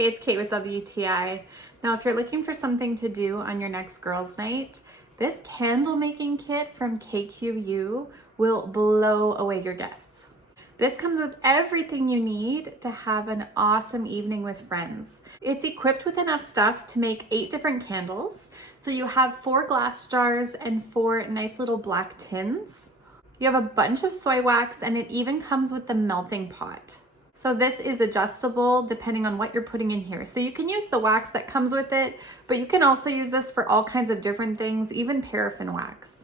Hey, it's Kate with WTI. Now, if you're looking for something to do on your next girls' night, this candle making kit from KQU will blow away your guests. This comes with everything you need to have an awesome evening with friends. It's equipped with enough stuff to make 8 different candles. So you have 4 glass jars and 4 nice little black tins. You have a bunch of soy wax, and it even comes with the melting pot. So this is adjustable depending on what you're putting in here. So you can use the wax that comes with it, but you can also use this for all kinds of different things, even paraffin wax.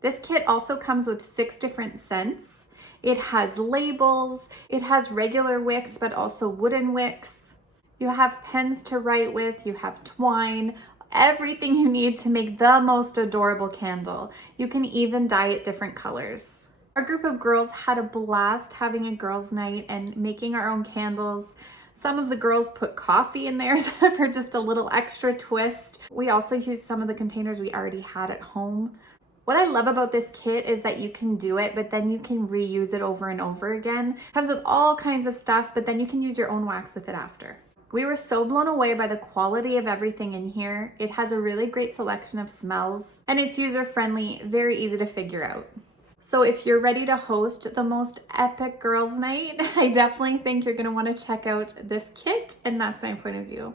This kit also comes with 6 different scents. It has labels, it has regular wicks, but also wooden wicks. You have pens to write with, you have twine, everything you need to make the most adorable candle. You can even dye it different colors. Our group of girls had a blast having a girls' night and making our own candles. Some of the girls put coffee in theirs for just a little extra twist. We also used some of the containers we already had at home. What I love about this kit is that you can do it, but then you can reuse it over and over again. It comes with all kinds of stuff, but then you can use your own wax with it after. We were so blown away by the quality of everything in here. It has a really great selection of smells, and it's user-friendly, very easy to figure out. So if you're ready to host the most epic girls' night, I definitely think you're gonna wanna check out this kit, and that's my point of view.